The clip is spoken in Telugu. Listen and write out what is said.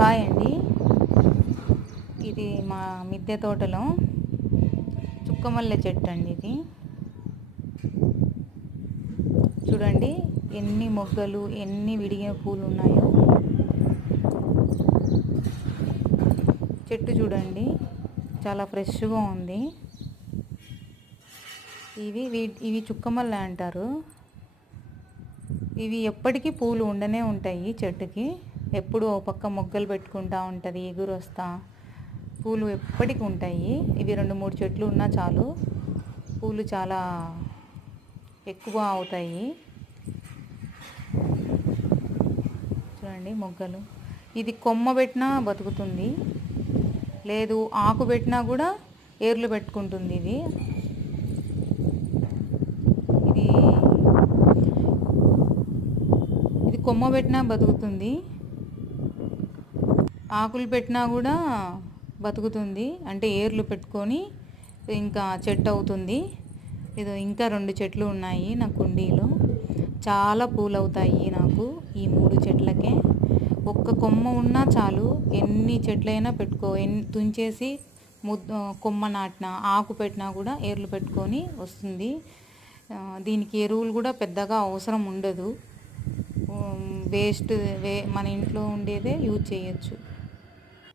హాయ్ అండి. ఇది మా మిద్దె తోటలో చుక్కమల్లె చెట్టు అండి ఇది. చూడండి ఎన్ని మొగ్గలు ఎన్ని విడిగిన పూలు ఉన్నాయో చెట్టు చూడండి చాలా ఫ్రెష్గా ఉంది. ఇవి ఇవి చుక్కమల్లె అంటారు. ఇవి ఎప్పటికీ పూలు ఉండనే ఉంటాయి చెట్టుకి. ఎప్పుడు ఓ పక్క మొగ్గలు పెట్టుకుంటా ఉంటుంది ఎగురు వస్తా పూలు ఎప్పటికి ఉంటాయి. ఇవి రెండు మూడు చెట్లు ఉన్నా చాలు. పూలు చాలా ఎక్కువ అవుతాయి. చూడండి మొగ్గలు. ఇది కొమ్మ పెట్టినా బతుకుతుంది. లేదు ఆకు పెట్టినా కూడా ఏర్లు పెట్టుకుంటుంది ఇది. ఇది ఇది కొమ్మ పెట్టినా బతుకుతుంది. ఆకులు పెట్టినా కూడా బతుకుతుంది. అంటే ఏర్లు పెట్టుకొని ఇంకా చెట్టు అవుతుంది. ఇది ఇంకా రెండు చెట్లు ఉన్నాయి నా కుండీలో. చాలా పూలు అవుతాయి నాకు ఈ మూడు చెట్లకే. ఒక్క కొమ్మ ఉన్నా చాలు. ఎన్ని చెట్లైనా పెట్టుకో ఎన్ని తుంచేసి ముద్ద కొమ్మ నాటిన ఆకు పెట్టినా కూడా ఏర్లు పెట్టుకొని వస్తుంది. దీనికి ఎరువులు కూడా పెద్దగా అవసరం ఉండదు. వేస్ట్ వే మన ఇంట్లో ఉండేదే యూజ్ చేయొచ్చు.